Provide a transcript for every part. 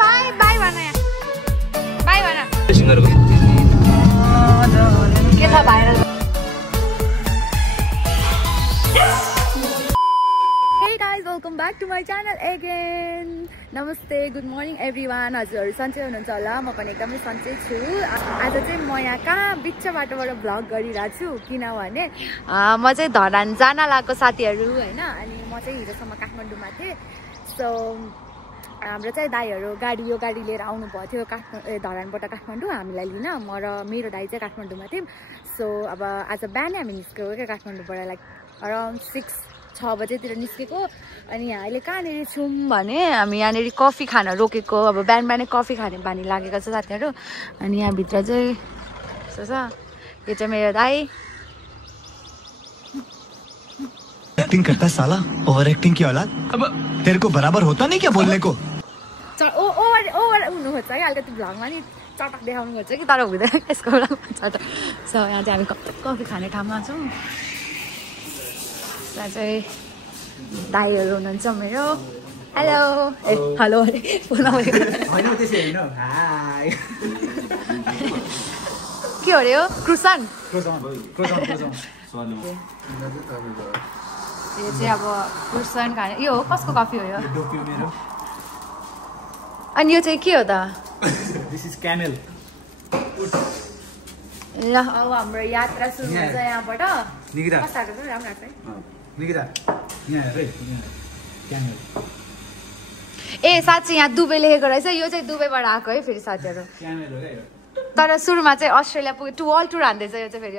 भाइ बाई भन यहाँ बाई भन के छ viral Hey guys, welcome back to my channel again. Namaste, good morning everyone. हजुरहरु सन्चै हुनुहुन्छ होला म पनि एकदमै सन्चै छु। आज चाहिँ म यहाँ कहाँ बिच बाटोबाट भ्लग गरिरहेको छु किनभने म चाहिँ धरान जान लागेको साथीहरु हैन अनि म चाहिँ हिजोसम्म काठमाडौँमा थिए। सो हाम्रो चाहिँ दाइहरु यो गाडी लिएर आउनु भयो थियो धरानबाट काठमाडौँ हामीलाई लिन म र मेरो दाइ चाहिँ काठमाडौँमा थियौं। सो अब आज बिहानै हामी निस्केको के काठमाडौँबाट लाइक अराउन्ड 6 बजेतिर निस्केको अनि यहाँ अहिले कहाँनिर छौँ भने हामी यहाँनिर कफी खान रोकेको अब बिहानै कफी खाने बानी लागेको छ साथीहरु अनि यहाँ भित्र चाहिँ छ यो चाहिँ मेरो दाइ एक्टिंग करता है साला ओवर एक्टिंग की औलाद अब तेरे को बराबर होता नहीं क्या बोलने को ओभर हुनु खोज्छ कि अलिकति भ्लगमा नि चटक देखाउनु खोज्छ कि तर हुँदैन यसको चटक सो यहाँ चाहिँ हामी कफी खाने ठाउँमा छौँ यहाँ चाहिँ दाइहरु हुनुहुन्छ मेरो हेलो ए हेलो फोन हैन त्यसै हैन हाय के हो रे यो क्रुसन यो चाहिँ अब क्रुसन खाने यो हो कसको कफी हो यो मेरो अनि यो चाहिँ के हो त दिस इज क्यामेल ल अब हाम्रो यात्रा सुरु हुन्छ यहाँबाट निकिता कस्तो छ राम्रो लाग्छ निकिता यहाँ हेर क्यामेल ए साँच्चै यहाँ दुबई लेखेको रहेछ यो चाहिँ दुबईबाट आएको है फेरि साथीहरु क्यामेल हो के तर सुरुमा चाहिँ अस्ट्रेलिया पुग्यो वर्ल्ड टुर हान्दैछ यो चाहिँ फेरि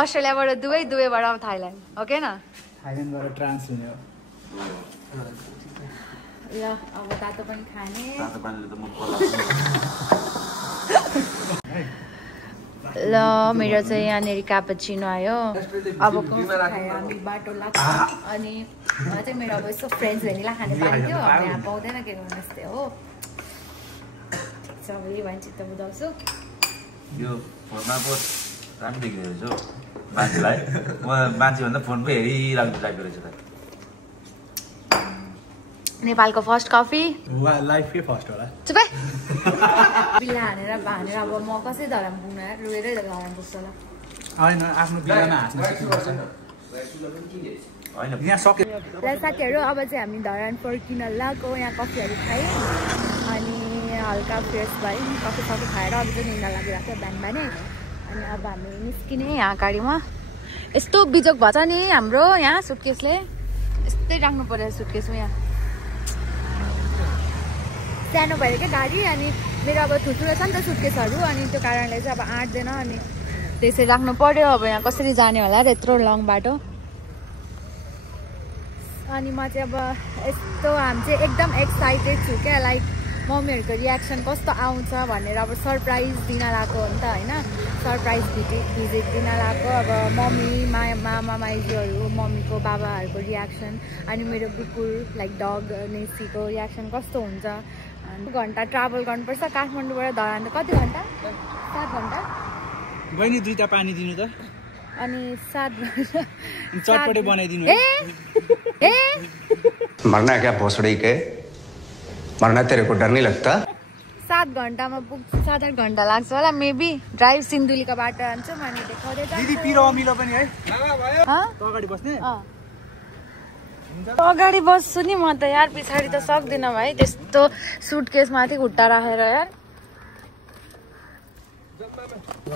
अस्ट्रेलियाबाट दुबई दुबईबाट थाइल्यान्ड ओके न थाइल्यान्डबाट ट्रान्स हुने हो ल अब तातो पनि खाने तातो पानीले त म ल मेरो चाहिँ यहाँनिर क्यापुचिनो आयो अब हामी बाटो लाग्छ अनि चाहिँ मेरो अब यसो फ्रेन्ड्स भेनिला खाने बानी थियो अब यहाँ पाउँदैन के गर्नु यस्तै हो सबैले भन्छ चित्त बुझाउँछु यो फोनमा पो राम्रो देखिँदो रहेछ हौ मान्छेलाई म मान्छेभन्दा फोनको हेरिराख्नु टाइपको रहेछ त नेपालको फर्स्ट कफी लाइफकै फर्स्ट होला चुप बिल्ला हानेर अब म कसै धरान पुग्न रोएरै धरान पुग्छ होला हैन आफ्नो बिल्लामा हाँस्न सिक्नुपर्छ हैन यहाँ सक्यो ल साथीहरु अब चाहिँ हामी धरान फर्किन लागेको यहाँ कफीहरु खायौँ अनि हल्का फ्रेस भयौँ कफी खाएर अब चाहिँ निन्दा लागिरहेको थियो बिहानै अनि अब हामी निस्किने यहाँ गाडीमा यस्तो बिजोग भन्छ नि हाम्रो यहाँ सुटकेसले यस्तै राख्नु पर्यो सुटकेसमा यहाँ सानो भयो क्या गाडी अनि मेरो अब ठुल्ठुलो छ नि त सुटकेसहरू अनि त्यो कारणले चाहिँ अब आँट्दैन अनि त्यसरी राख्नु पर्यो अब यहाँ कसरी जाने होला र यत्रो लङ बाटो अनि म चाहिँ अब यस्तो हामी चाहिँ एकदम एक्साइटेड छु क्या लाइक मम्मीहरूको रियाक्सन कस्तो आउँछ भनेर अब सरप्राइज दिन लागेको हो नि त होइन सरप्राइज भिजिट दिन लागेको अब मम्मी मामा माइजूहरू मम्मीको बाबाहरूको रियाक्सन अनि मेरो कुकुर लाइक डग नेसीको रियाक्सन कस्तो हुन्छ घन्टा ट्राभल गर्नुपर्छ काठमाडौँबाट धरान त कति घन्टा 7 घन्टा बहिनी दुईटा पानी दिनु त अनि 7 घन्टा चटपटे बनाइदिनु ए मरना क्या भोसड़ी के मरना तेरे को डर नहीं लगता 7 घन्टामा पुग्छु 7-8 घन्टा लाग्छ होला मेबी ड्राइभ सिन्धुलीको बाटो हान्छौँ अनि देखाउँदै जान्छ दिदी पिरो अमिलो पनि है अगाडि बस्ने अगाडि बस्छु नि म त यार पछाडि त सक्दिनँ भाइ त्यस्तो सुटकेस माथि खुट्टा राखेर यार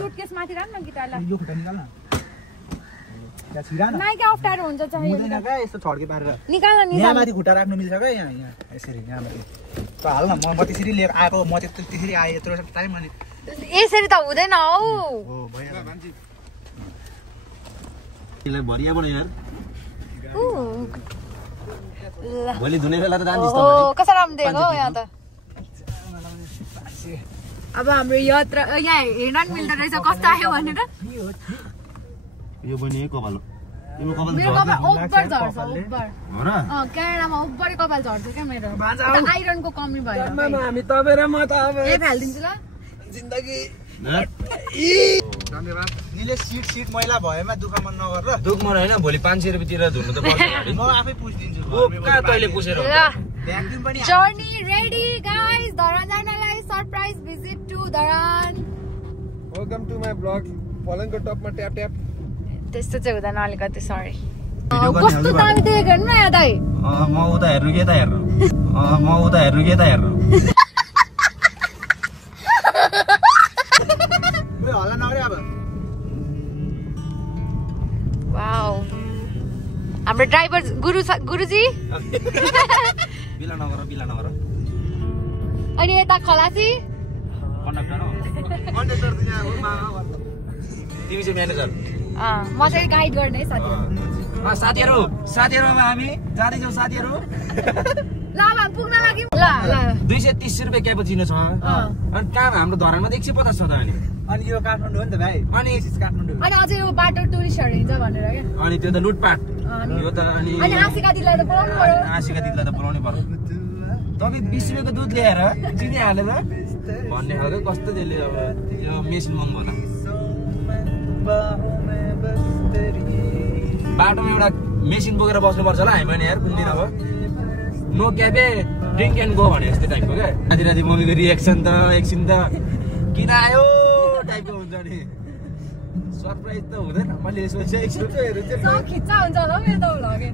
सुटकेस माथि राख्न कि त यो खुट्टा निकाल न त्यहाँ छिरा न नाइ क्या अप्ठ्यारो हुन्छ चाहियो हुँदैन क्या यस्तो छड्के पारेर निकाल न यहाँ माथि खुट्टा राख्नु मिल्छ क्या यहाँ यसरी यहाँ माथि त हाल न म त्यसरी लिएर आएको म चाहिँ त्यसरी आएँ यत्रो टाइम अनि यसरी त हुँदैन हौ हो भइहाल्यो मान्छे यसलाई भरिया बन्यो यार ल भोलि धुने बेला त जान्दिस् त ओ कसरी रामदेव हो यहाँ त अब हाम्रो यात्रा यहाँ हेर्न नि मिल्दो रहेछ कस्तो आयो भनेर यो बनि कपाल मेरो कपाल ओभर झर्छ ओभर हो र क्यानाडामा ओभर कपाल झर्छ क्या मेरो आइरनको कमी भयो हामी तपाईँ र म त अब ए फालिदिन्छु ल जिन्दगी धन्यवाद निले सिट मैला भएमा दुःख मन नगर ल दुःख मन हैन भोलि 500 रुपैयाँ तिरेर धुनु त पर्छ म आफै पुछदिन्छु कहाँ तैले पुछेर ल भ्याक्युम पनि जर्नी रेडी गाइस धरान जानलाई surprise visit to Dharan welcome to my blog फलनको टपमा ट्याप ट्याप त्यस्तो चाहिँ हुँदैन अलिकति सरी कस्तो दामी देखेको हेर्नु न यहाँ दाइ म उता हेर्नु के त हेर्नु हल्ला नगरे अब वाउ हाम्रो ड्राइभर गुरुजी बिला नगर अनि यता खलासी कन्डक्टर हो कन्डक्टर त यहाँ हो मामा भन्नु तिमी चाहिँ म्यानेजर म चाहिँ गाइड गर्ने साथीहरू साथीहरू अब हामी जाँदैछौँ साथीहरू ल पुग्न लागि ल 230 रुपियाँ क्यापुचिनो छ अनि कहाँ हाम्रो धरानमा 150 छ त अनि यो काठमाडौँ हो नि त भाइ अनि काठमाडौँ अनि अझै यो बाटो टुरिस्टहरू हिँड्छ भनेर क्या अनि त्यो त लुटपाट यो त अनि आशिका दिदीलाई त बोलाउनु पर्यो आशिका दिदीलाई त बोलाउनै पर्यो तपाईँ 20 रुपियाँको दुध ल्याएर चिनी हालेर भन्ने खालको कस्तो त्यसले अब यो मेसिन महँगो होला बाटोमा एउटा मेसिन बोकेर बस्नुपर्छ होला हामी यार कुन दिन अब no cafe drink and go भने जस्तो टाइपको क्या राति राति मम्मीको रिएक्सन त एकछिन त किन आयो टाइपको हुन्छ नि सरप्राइज त हुँदैन मैले सोचेको छु खिच्चा हुन्छ होला मेरो त भ्लगे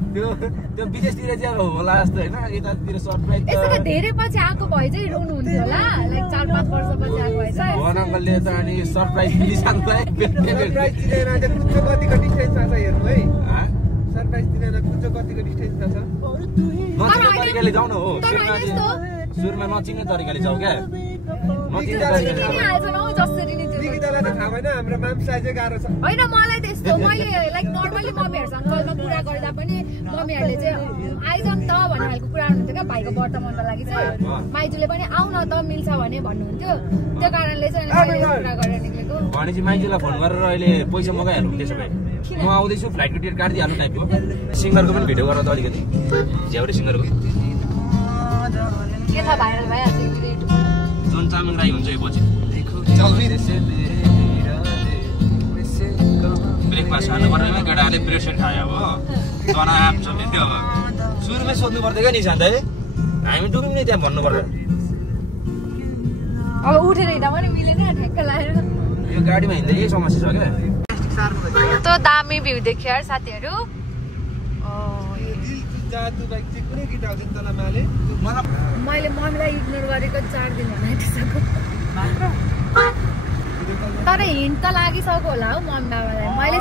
त्यो विदेशतिर चाहिँ अब होला जस्तो होइन यतातिर सरप्राइज यसो धेरै पछि आएको भए चाहिँ रुनु हुन्थ्यो होला लाइक 4-5 वर्ष पछि आएको भए चाहिँ भन अङ्कलले त अनि सरप्राइज दिइसक्नुलाई सरप्राइज दिँदैन कुन कतिको डिस्टेन्समा छ हेर्नु है सरप्राइज दिँदैन कुन कतिको डिस्टेन्समा छ नचिन्ने तरिकाले जाउँ न हो सुरुमा नचिन्ने तरिकाले जाऊ क्या नचिन्ने तरिकाले जसरी नि त्यो निकितालाई त थाहा भएन हाम्रो मामसा चाहिँ गाह्रो छ होइन मलाई त्यस्तो मैले लाइक नर्मली मम्मीहरूसँग कलमा कुरा गर्दा पनि मम्मीहरूले चाहिँ आइज त भन्ने खालको कुरा हुनुहुन्थ्यो क्या भाइको वर्तमानको लागि चाहिँ माइजूले पनि आऊ न त मिल्छ भने भन्नुहुन्थ्यो त्यो कारणले चाहिँ कुरा गरेर निक्लेको भनेपछि माइजूलाई फोन गरेर अहिले पैसा मगाइहाल्नु त्यसो भए म आउँदैछु फ्लाइटको टिकट काटिदिइहाल्नु टाइपको सिङ्गरको पनि भिडियो गरेर त अलिकति झ्याउरे सिङ्गरको के थाहा भाइरल भइहाल्छ जुन चामलिङ राई हुन्छ यो पछि ब्रेकफास्ट खानु पर्नेमा केटाहरूले ब्रेड खायो अब तना आप्छ त्यो अब सुरुमै सोध्नु पर्थ्यो क्या निशान्त है हामी डुब्यौँ नि त्यहाँ भन्नु पर्यो अब उठेर हिँड्दा पनि मिलेन ठ्याक्क लगाएर यो गाडीमा हिँड्दा यही समस्या छ क्या यस्तो दामी भ्यू देख्यो यार साथीहरू कुनै गीत आउँछ तल माले मैले मम्मीलाई इग्नोर गरेको 4 दिन होला त्यसको तर हिँड त लागिसक्यो होला हौ मम्मी बाबालाई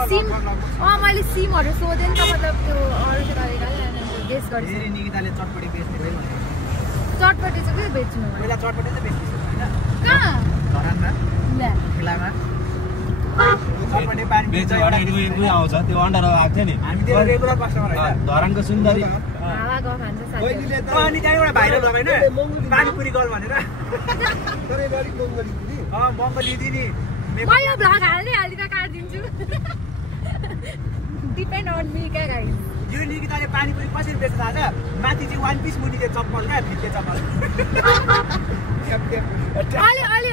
मैले सिमहरू सोधेँ नि त मतलब त्यो अरू तरिकाले गेस गरेँ निकिताले चटपटी बेच्ने भयो भने चटपटी चाहिँ के बेच्नु पहिला चटपटी चाहिँ बेच्ने होइन कहाँ धरानमा ल्या ठेलामा चटपटी पानी बेच्छ भने आउँछ त्यो अन्डर आएको थियो नि हामी त्यो रेगुलर कस्टमर होइन धरानको सुन्दरी हावा गफ हान्छ साथीहरू अनि त्यहाँ एउटा भाइरल भयो होइन पानीपुरी गर्ल भनेर मङ्गली दिदी म यो भ्लग हालिदिएर काटिदिन्छु डिपेन्ड अन मी क्या गाइस यो निकिताले पानीपुरी कसरी बेच्छ थाहा छ माथि चाहिँ 1 पिस मुनि चाहिँ चप्पल क्या भित्ते चप्पल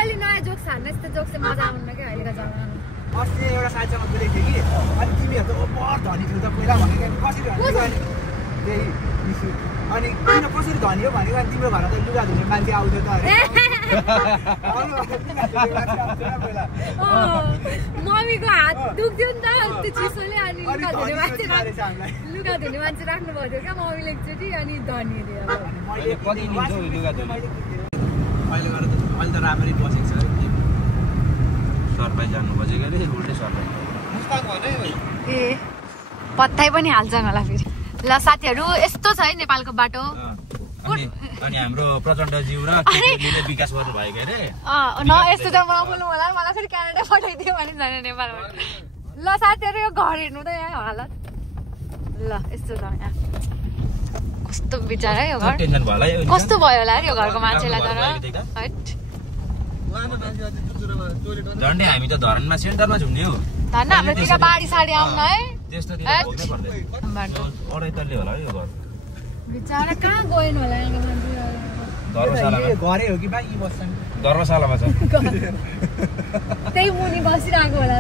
अलि नयाँ जोक्स हान्न यस्तो जोक्स चाहिँ मजा आउनु क्या अहिलेको जमानामा अस्ति एउटा साथीसँग बोलेको थिएँ कि अनि तिमीहरू त ओभर धनी थियो त पहिला भनेको कसरी धनी त्यही अनि किन कसरी धनी हो भनेको तिम्रो घरमा त लुगा धुने मान्छे आउँछ त मम्मीको हात दुख्थ्यो नि त त्यो चिसोले अनि लुगा धुने मान्छे राख्नु भएको थियो क्या मम्मीले एकचोटि अनि धनी अहिले त राम्ररी बसेको छ सरप्राइज जानु बजेको अरे उल्टै सरप्राइज ए पत्ताइ पनि हाल्छन् होला फेरि ल साथीहरू यस्तो छ है नेपालको बाटो अनि हाम्रो प्रचण्डज्यू र केटीले विकास गर्नु भयो के अरे न यस्तो त मलाई बोल्नु होला मलाई फेरि क्यानाडा पठाइदियो भने जाने नेपालबाट ल साथीहरू यो घर हेर्नु त यहाँ हालत ल यस्तो छ यहाँ कस्तो बिचारा यो घर टेन्सन भयो होला कस्तो भयो होला यो घरको मान्छेलाई तर झन्डै हामी त धरानमा सेन्टरमा झुम्ने हो धन्न हाम्रोतिर बाढी साडी आउन है त्यस्तोतिर अढाई तल्ले होला है यो घर बिचारा कहाँ गएन होला यहाँको मान्छे धर्मशालामा घरै हो कि बाँकी बस्छन् धर्मशालामा छ त्यही मुनि बसिरहेको होला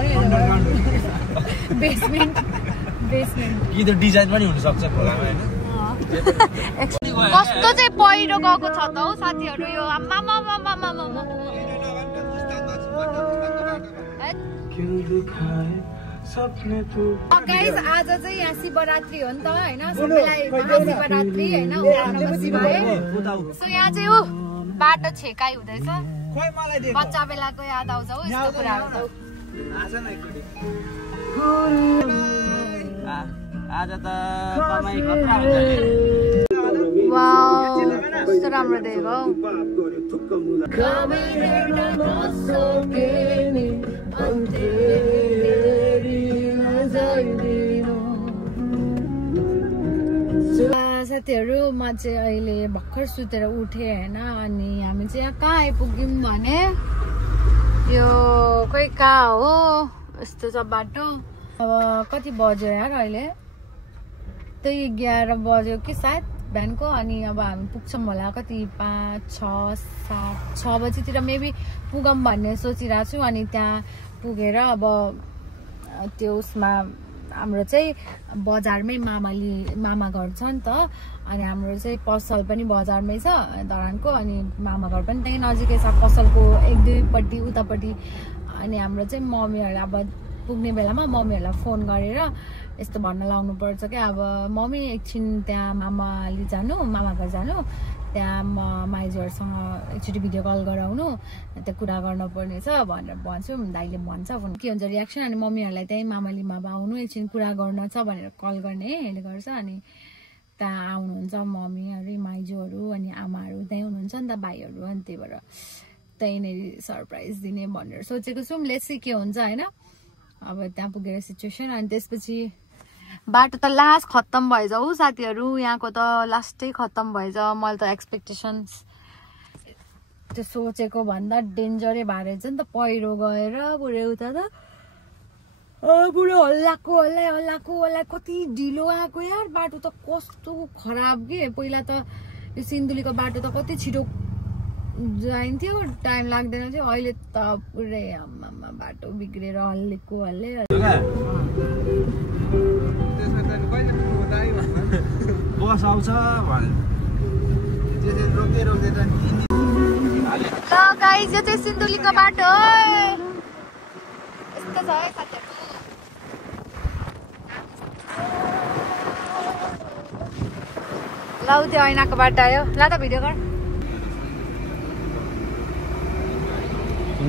बेसमेन्ट कि त डिजाइन पनि हुन सक्छ खोलामा हैन कस्तो चाहिँ पहिरो गएको छ त हौ साथीहरू यो गाइस आज चाहिँ यहाँ शिवरात्रि हो नि त हैन सबैलाई महाशिवरात्रि हैन सो यहाँ चाहिँ बाटो छेकाइ हुँदैछ बच्चा बेलाको याद आउँछ हो यस्तो कुराहरु आज त कमाइ खतरा हुन्छ वाउ कस्तो राम्रो देख्यो साथीहरू म चाहिँ अहिले भर्खर सुतेर उठेँ हैन अनि हामी चाहिँ यहाँ कहाँ आइपुग्यौँ भने यो खोइ कहाँ हो यस्तो छ बाटो अब कति बज्यो यार अहिले त्यही 11 बज्यो कि सायद बिहानको अनि अब हामी पुग्छौँ होला कति 5, 6, 7, 6 बजीतिर मेबी पुगौँ भन्ने सोचिरहेको छु अनि त्यहाँ पुगेर अब त्यो उसमा हाम्रो चाहिँ बजारमै मामा घर छ नि त अनि हाम्रो चाहिँ पसल पनि बजारमै छ धरानको अनि मामा घर पनि त्यही नजिकै छ पसलको 1-2 पट्टि उतापट्टि अनि हाम्रो चाहिँ मम्मीहरूलाई अब पुग्ने बेलामा मम्मीहरूलाई फोन गरेर यस्तो भन्न लाउनु पर्छ कि अब मम्मी एकछिन त्यहाँ मामाले जानु मामा घर जानु त्यहाँ माइजूहरूसँग एकचोटि भिडियो कल गराउनु त्यहाँ कुरा गर्नुपर्ने छ भनेर भन्छु दाइले भन्छ के हुन्छ रियाक्सन अनि मम्मीहरूलाई त्यही मामा आउनु एकछिन कुरा गर्न छ भनेर कल गर्ने गर्छ अनि त्यहाँ आउनुहुन्छ मम्मीहरू माइजूहरू अनि आमाहरू त्यहीँ हुनुहुन्छ नि त भाइहरू अनि त्यही भएर त्यहीँनिर सरप्राइज दिने भनेर सोचेको छु लेट्स सी के हुन्छ होइन अब त्यहाँ पुगेर सिचुएसन अनि त्यसपछि बाटो त लास्ट खत्तम भएछ हौ साथीहरू यहाँको त लास्टै खत्तम भएछ मैले त एक्सपेक्टेसन्स त्यो सोचेको भन्दा डेन्जरै भएर रहेछ नि त पहिरो गएर पुरै उता त पुरो हल्लाको कति ढिलो आएको यार बाटो त कस्तो खराब के पहिला त यो सिन्धुलीको बाटो त कति छिटो जाइन्थ्यो टाइम लाग्दैन थियो अहिले त पुरै बाटो बिग्रेर हल्लेको हल्ले बस आउँछ रोक्दै ल गाइस यो चाहिँ सिन्धुलीको बाटो हो यस्तो छ है साथीहरु ल त्यो ऐनाको बाटो आयो ल त भिडियो गर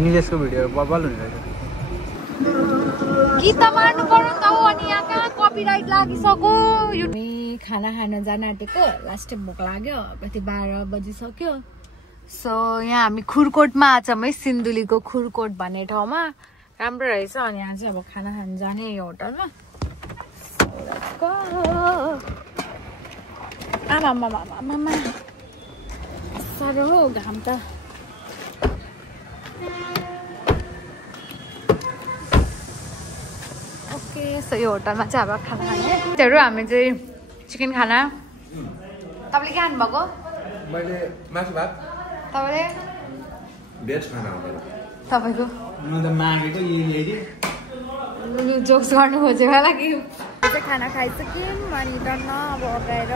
निलेशको भिडियो बबाल हुने रहेछ गीत मार्नु पर्यो त हो अनि यहाँ कहाँ कपिराइट लागिसक्यो यो खाना खान जान आँटेको लास्ट भोक लाग्यो कति 12 बजिसक्यो सो यहाँ हामी खुरकोटमा आछौँ है सिन्धुलीको खुरकोट भन्ने ठाउँमा राम्रो रहेछ अनि यहाँ चाहिँ अब खाना खान जाने यो होटलमा आमा साह्रो हो घाम त ओके सो यो होटलमा चाहिँ अब खाना खाने त्यहरू हामी चाहिँ चिकन खाना तपाईँले के खानुभएको मैले मासु भात तपाईँले भेज खाना हो तपाईँको म त मागेको यही जोक्स गर्नु खोजेको होला कि चाहिँ खाना खाइसक्यौँ अनि टन्न अब अगाएर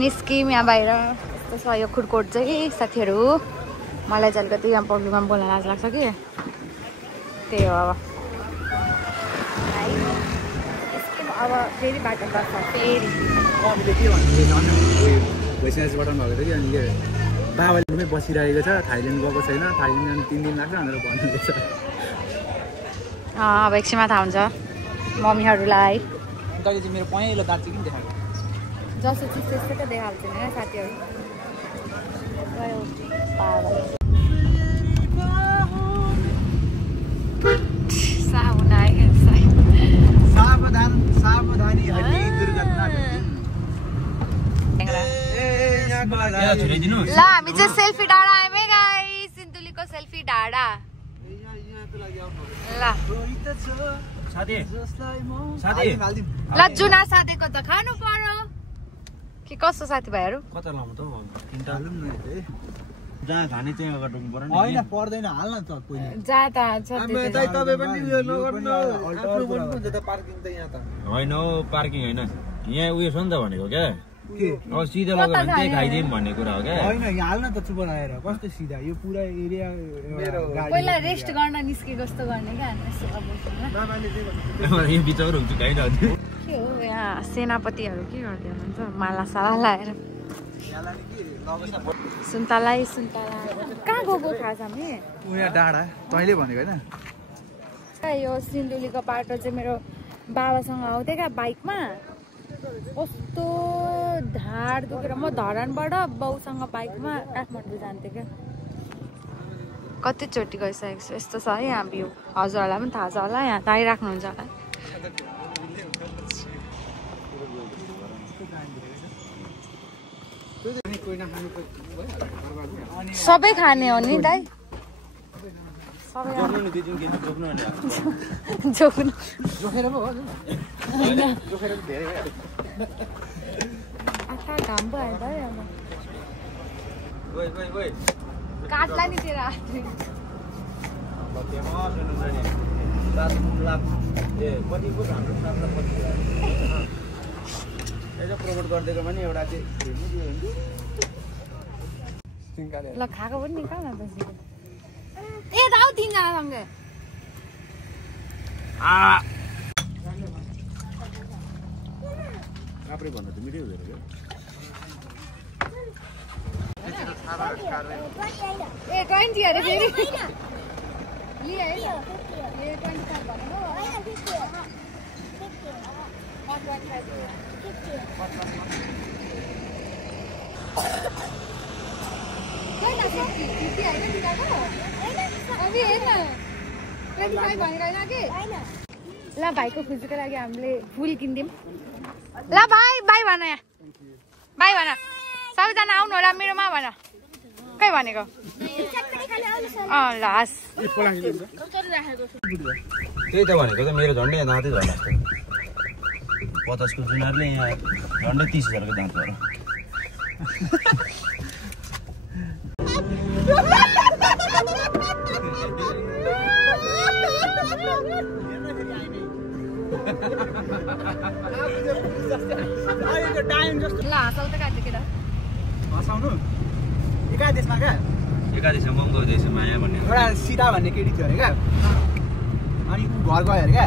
निस्क्यौँ यहाँ बाहिर यस्तो छ यो खुरकोट चाहिँ साथीहरू मलाई चाहिँ अलिकति यहाँ पब्लिकमा बोल्न लाज लाग्छ कि त्यही हो अब फेरि बाटो गर्छ फेरि के भन्नु भोइस बटन भएको थियो कि अनि के बाबाले रुममै बसिरहेको छ थाइल्यान्ड गएको छैन थाइल्यान्ड जानु 3 दिन लाग्छ भनेर भन्नुहुँदैछ अब एकछिनमा थाहा हुन्छ मम्मीहरूलाई तैँले चाहिँ मेरो पहेँलो दाँत चाहिँ किन देखाएको जस्तो चिज त्यस्तै त देखाएको छैन साथीहरू साबुन आयो सावधानी हटी दुर्घटना ल हामी चाहिँ सेल्फी डाँडा आयौँ है गाइस सिन्धुलीको सेल्फी डाँडा ल ल जुना साथीको त खानु पर्यो के कस्तो साथीभाइहरू कता लाउँ त जहाँ खाने चाहिँ अगाडि रोक्नु पर्यो होइन पर्दैन हाल्न त पहिले जा त तपाईँ पनि यो नगर्नु आफ्नो पनि हुन्छ त पार्किङ त यहाँ त होइन हौ पार्किङ होइन यहाँ उयो छ नि त भनेको क्या अब सिधा लग्यो भने त्यही खाइदिउँ भन्ने कुरा हो क्या होइन यहाँ हाल्न त चुप लगाएर कस्तो सिधा यो पुरा एरिया पहिला रेस्ट गर्न निस्के कस्तो गर्ने क्या यो बिचमा हुन्छु खाइरहन्छु के हो यहाँ सेनापतिहरू के गर्दै हुनुहुन्छ माला साला लाएर सुन्तला कहाँ गएको थाहा छ हामी यहाँ डाँडा तैँले भनेको होइन यो सिन्धुलीको बाटो चाहिँ मेरो बाबासँग आउँथेँ क्या बाइकमा कस्तो ढाड दुखेर म धरानबाट बाउसँग बाइकमा काठमाडौँ जान्थेँ क्या कतिचोटि गइसकेको छु यस्तो छ है यहाँ भ्यू हजुरहरूलाई पनि थाहा छ होला यहाँ आइराख्नुहुन्छ होला सबै खाने हो नि दाइ जोख्नु आँखा घाम पो आयो काट्ला नि तेरो प्रमोट गरिदिएको भने एउटा चाहिँ ल खाएको पनि निकाल न त ए दाउ तिनजनासँगै काप्रे भन्दा त मिठै हुँदैन ए 20 अरे फेरि लिए है ए 25 भनेको ल भाइको खुसीको लागि हामीले फुल किनिदिउँ ल भाइ बाई भन यहाँ बाई भन सबैजना आउनु होला मेरोमा भन कहीँ भनेको ल हस् त्यही त भनेको त मेरो झन्डै नातै झन् 50 को सुनारले यहाँ झन्डै 30,000 को दाम पर्यो ल हँसाउ त काट्यो केटा हँसाउनु एकादेशमा क्या एकादेशमा मङ्गो देश माया भन्ने एउटा सीता भन्ने केटी थियो अरे क्या अनि घर गयो अरे क्या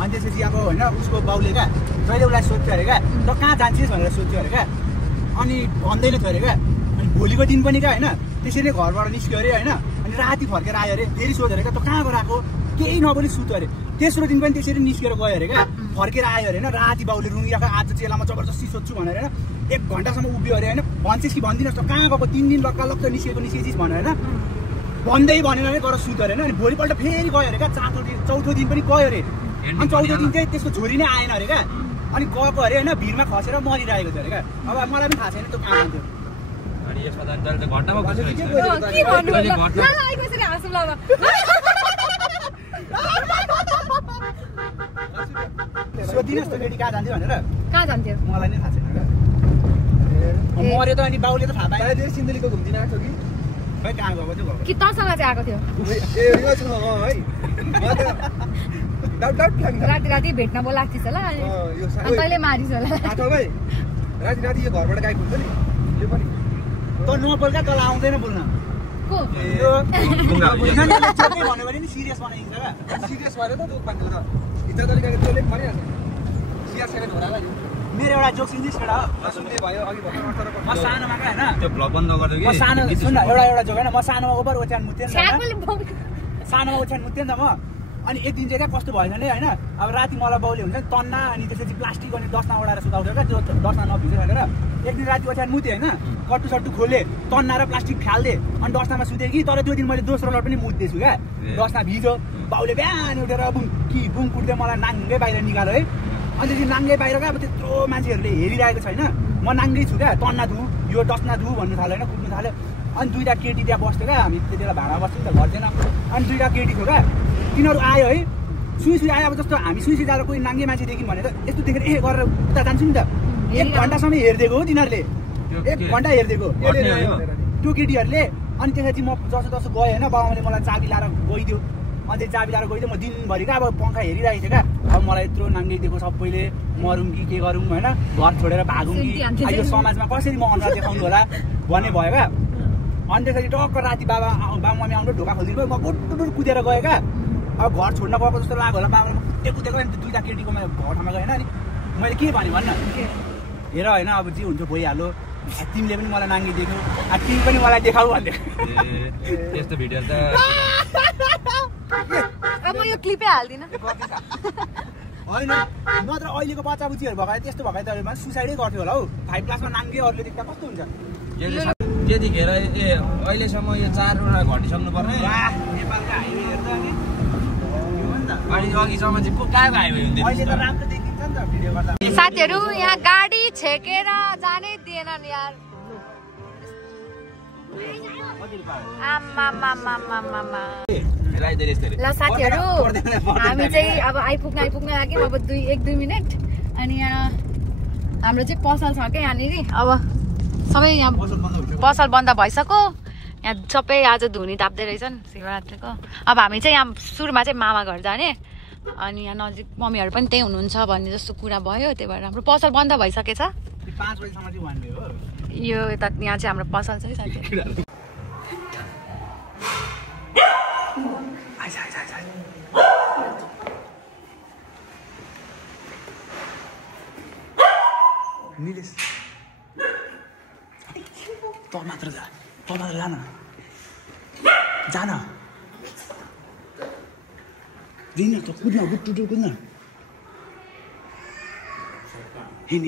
अनि त्यसपछि अब होइन उसको बाउले क्या जहिले उसलाई सोध्थ्यो अरे क्या त कहाँ जान्छस् भनेर सोध्थ्यो अरे क्या अनि भन्दैन थियो अरे क्या अनि भोलिको दिन पनि क्या होइन त्यसरी घरबाट निस्क्यो अरे होइन अनि राति फर्केर आयो अरे फेरि सोध्यो अरे क्या त कहाँबाट आएको केही नबोली सुत्यो अरे तेस्रो दिन पनि त्यसरी निस्केर गयो अरे क्या फर्केर आयो अरे होइन राति बाउले रुँगिरहेको आज चेलामा जबरजस्ती सोध्छु भनेर होइन 1 घन्टासम्म उभियो अरे होइन भन्छस् कि भनिदिनुहोस् त कहाँ गएको 3 दिन लक्क निस्केछिस् भनेर होइन भन्दै भनेर नै गएर सुत्यो अरे होइन अनि भोलिपल्ट फेरि गयो अरे क्या चौथो दिन पनि गयो अरे अनि चौथो दिन चाहिँ त्यसको छोरी नै आएन अरे क्या अनि गएको अरे होइन भिरमा खसेर मरिरहेको थियो अरे क्या अब मलाई पनि थाहा छैन त्यो कहाँ जान्थ्यो अनि यसमा त घन्टामा के भन्नु ल आइको यसरी हाँसौँ ल सोधिनुहोस् त केटी कहाँ जान्थ्यो भनेर कहाँ जान्थ्यो मलाई नै थाहा छैन क्या मऱ्यो त अनि बाउले त थाहा पायो सिन्धुलीको घुम्दिन आएको कि खै कहाँ गएको थियो कि तसँग चाहिँ आएको थियो राति राति भेट्न बोलाएको थिएछ होला अनि तैँले मारिस् होला राति राति यो घरबाट गाई खुल्छ नि यो पनि त नबोल क्या तल आउँदैन बोल्न को भन्यो भने नि सिरियस बनाइन्छ क्या सिरियस भएर त दुख पान्छ त हिजो तरिका तैँले भनिहाल्छ सिरियस गरेर होला मेरो एउटा जोक सुन्दिस् केटा सुन्दै भयो अघि भर्खर म सानोमा क्या होइन त्यो भ्लग बन्द गर्दै म सानो सुन एउटा जोक होइन म सानोमा ओभर ओछ्यान मुत्थेँ नि सानोमा ओछ्यान मुत्थेँ नि त म अनि एक दिन चाहिँ क्या कस्तो भयो भने होइन अब राति मलाई बाउले हुन्छ नि तन्ना अनि त्यसपछि प्लास्टिक अनि डस्ना ओडाएर सुताउँथ्यो क्या त्यो डस्ना नभिज्यो भनेर एक दिन राति ओछ्यान मुतेँ होइन कट्टु सट्टु खोलेँ तन्ना र प्लास्टिक फाल्दे अनि डस्नामा सुतेँ कि तर त्यो दिन मैले दोस्रो लट पनि मुत्दैछु क्या डस्ना भिज्यो बाउले बिहान उठेर बुङ कुट्दै मलाई नाङ्गै बाहिर निकाल्यो है अनि त्यसपछि नाङ्गै बाहिर क्या अब त्यत्रो मान्छेहरूले हेरिरहेको छैन म नाङ्गै छु क्या तन्ना धु यो डस्ना धु भन्नु थाल्यो होइन कुट्नु थाल्यो अनि 2टा केटी त्यहाँ बस्थ्यो क्या हामी त्यति बेला भाडा बस्थ्यौँ त घरदैन अनि 2टा केटी थियो क्या तिनीहरू आयो है सुई आयो अब जस्तो हामी सुई जाँदा कोही नाङ्गे मान्छे देख्यौँ भने त यस्तो देखेर ए गरेर उता जान्छु नि त 1 घन्टासम्म हेरिदिएको हो तिनीहरूले 1 घन्टा हेरिदिएको त्यो केटीहरूले अनि त्यसपछि म जसो तसो गएँ होइन बाबाले मलाई चाबी लाएर गइदियो अनि चाबी गइदियो म दिनभरि क्या अब पङ्खा हेरिरहेको थिएँ क्या अब मलाई यत्रो नाङ्गिदिएको सबैले मरौँ कि के गरौँ होइन घर छोडेर भागौँ कि यो समाजमा कसरी म अनुहार देखाउनु होला भन्ने भयो क्या अनि त्यसरी टक्क राति बाबा मम्मी आउनु ढोका खोलिदिनु म गुडुर कुदेर गएँ क्या अब घर छोड्न गएको जस्तो लाग्यो होला बाबाले कुदेको अनि दुईवटा केटीको घर ठाउँमा गएन अनि मैले के भने भन्न हेर होइन अब जे हुन्छ भइहाल्यो तिमीले पनि मलाई नाङ्गिदिएको तिमी पनि मलाई देखाऊ भन्दै त्यस्तो भिडियो त अब यो क्लिपै हाल्दिनँ होइन नत्र अहिलेको बच्चा बुच्चीहरू भएको त्यस्तो भएको त सुसाइडै गर्थ्यो होला हौ 5 क्लासमा नाङ्गे अरूले देख्दा कस्तो हुन्छ त्यतिखेर अहिलेसम्म यो 4 वटा घटिसक्नु पर्ने नेपालको हाइवे हेर्दा अनि अघिसम्म चाहिँ कहाँको हाइवे हुन्थ्यो अहिले त राम्रो देखिन्छ नि त भिडियो गर्दा साथीहरू यहाँ गाडी छेकेर जानै दिएनन् यार ल साथीहरू हामी चाहिँ अब आइपुग्न लाग्यौँ अब 1-2 मिनट अनि यहाँ हाम्रो चाहिँ पसल छ क्या यहाँनिर अब सबै यहाँ पसल बन्द भइसक्यो यहाँ सबै आज धुनी ताप्दै रहेछन् शिवरात्रिको अब हामी चाहिँ यहाँ सुरुमा चाहिँ मामा घर जाने अनि यहाँ नजिक मम्मीहरू पनि त्यही हुनुहुन्छ भन्ने जस्तो कुरा भयो त्यही भएर हाम्रो पसल बन्द भइसकेछ 5 बजीसम्म चाहिँ भन्ने हो यो यता यहाँ चाहिँ हाम्रो पसल छ है साथीहरू निलेश त मात्र जान दिन त कुद्न गुट्टु कुद्न हिँड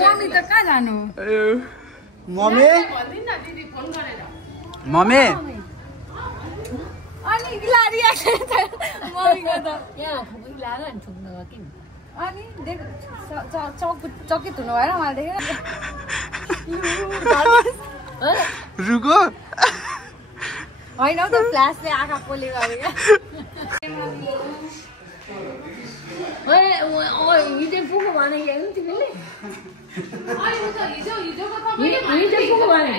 मम्मी त कहाँ जानु मम्मी मम्मी अनि लारी मम्मीको त यहाँ फुकी लाएर नि थुक्न गयो कि अनि देख चकित हुनु भएर मलाई देखेर रुको होइन हौ त फ्ल्यासले आँखा पोले गरेको हिजो पुगो भने तिमीले हिजो पुगो भने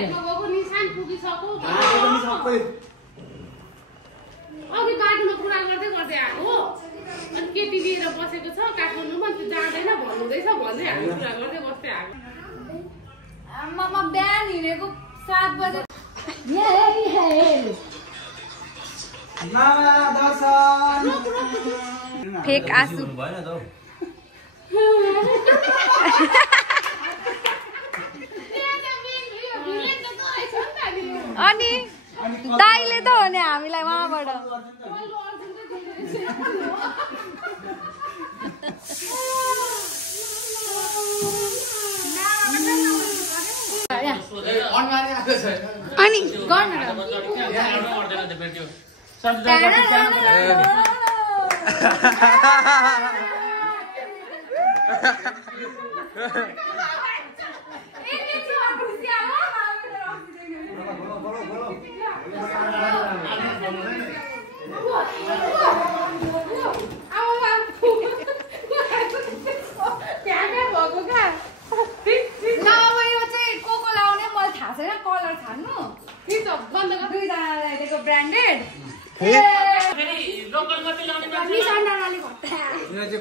अघि बाटोमा कुरा गर्दै आएको अनि केटी लिएर बसेको छ काठमाडौँमा त्यो जाँदैन भन्नुहुँदैछ भन्दै हामी कुरा गर्दै बस्दै आएको आमामा बिहान हिँडेको 7 बजे फेक आँसु अनि दाइले त हो नि हामीलाई उहाँबाट अनि गर्नु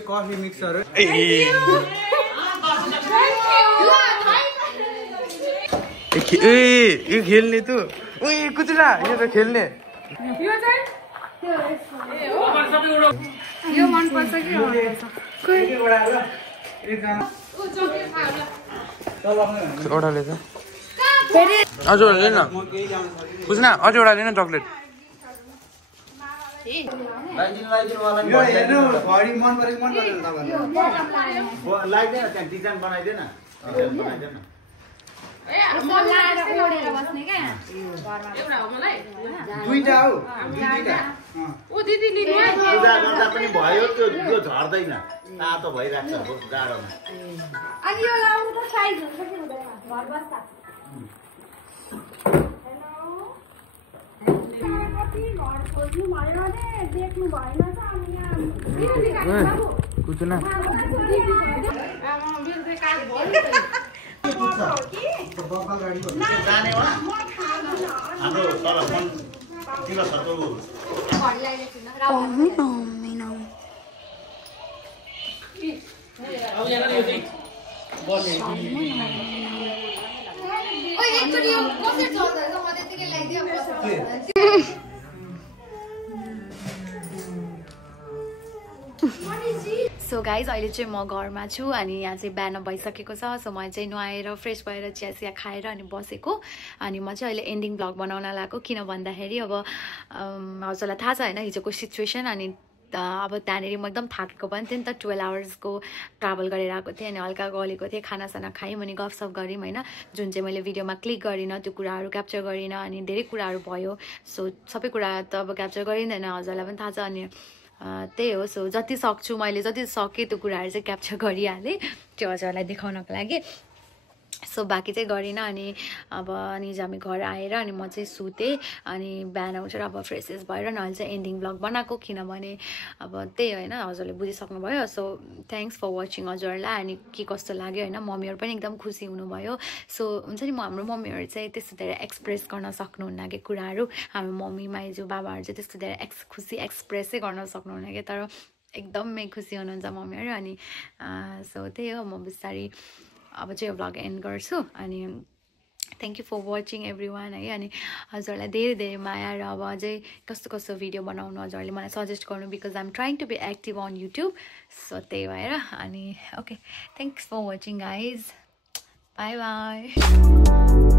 कफी मिक्सर यो खेल्ने त कुचुरा यो त खेल्ने यो मन पर्छ कि एउटाले त अझ एउटा लिन बुझ्न अझ एउटा लिन चक्लेट डिजाइन बनाइदिएन दुईटा हो पूजा गर्दा पनि भयो त्यो झर्दैन तातो भइरहेको छ जाडोमा अनि यो लाउनु त साइज हुन्छ कि हुँदैन घर बस्दा घर खोज्नु भएन भने देख्नु भएन त अनि यहाँ कुचुना सो गाइज अहिले चाहिँ म घरमा छु अनि यहाँ चाहिँ बिहान भइसकेको छ सो म चाहिँ नुहाएर फ्रेस भएर चिया खाएर अनि बसेको अनि म चाहिँ अहिले एन्डिङ ब्लग बनाउन लागेको किन भन्दाखेरि अब हजुरलाई थाहा छ होइन हिजोको सिचुएसन अनि अब त्यहाँनिर म एकदम थाकेको पनि थिएँ नि त 12 आवर्सको ट्राभल गरेर आएको थिएँ अनि हल्का गलेको थिएँ खानासाना खायौँ अनि गफसफ गऱ्यौँ होइन जुन चाहिँ मैले भिडियोमा क्लिक गरिनँ त्यो कुराहरू क्याप्चर गरिनँ अनि धेरै कुराहरू भयो सो सबै कुरा त अब क्याप्चर गरिँदैन हजुरलाई पनि थाहा छ अनि त्यही हो सो जति सक्छु मैले जति सकेँ त्यो कुराहरू चाहिँ क्याप्चर गरिहालेँ त्यो हजुरलाई देखाउनको लागि सो बाँकी चाहिँ गरिनँ अनि अब अनि हामी घर आएर अनि म चाहिँ सुतेँ अनि बिहान उठेर अब फ्रेसेस भएर अहिले चाहिँ एन्डिङ ब्लग बनाएको किनभने अब त्यही होइन हजुरले बुझिसक्नुभयो सो थ्याङ्क्स फर वाचिङ हजुरलाई अनि के कस्तो लाग्यो होइन मम्मीहरू पनि एकदम खुसी हुनुभयो सो हुन्छ नि हाम्रो मम्मीहरू चाहिँ त्यस्तो धेरै एक्सप्रेस गर्न सक्नुहुन्न कि कुराहरू हाम्रो मम्मी माइजू बाबाहरू चाहिँ त्यस्तो धेरै खुसी एक्सप्रेसै गर्न सक्नुहुन्न कि तर एकदमै खुसी हुनुहुन्छ मम्मीहरू अनि सो त्यही हो म बिस्तारै अब चाहिँ यो भ्लग एन्ड गर्छु अनि thank you for watching everyone है अनि हजुरलाई धेरै धेरै माया र अब अझै कस्तो कस्तो भिडियो बनाउनु हजुरले मलाई सजेस्ट गर्नु because I am trying to be active on YouTube so त्यही भएर अनि okay thanks for watching guys bye by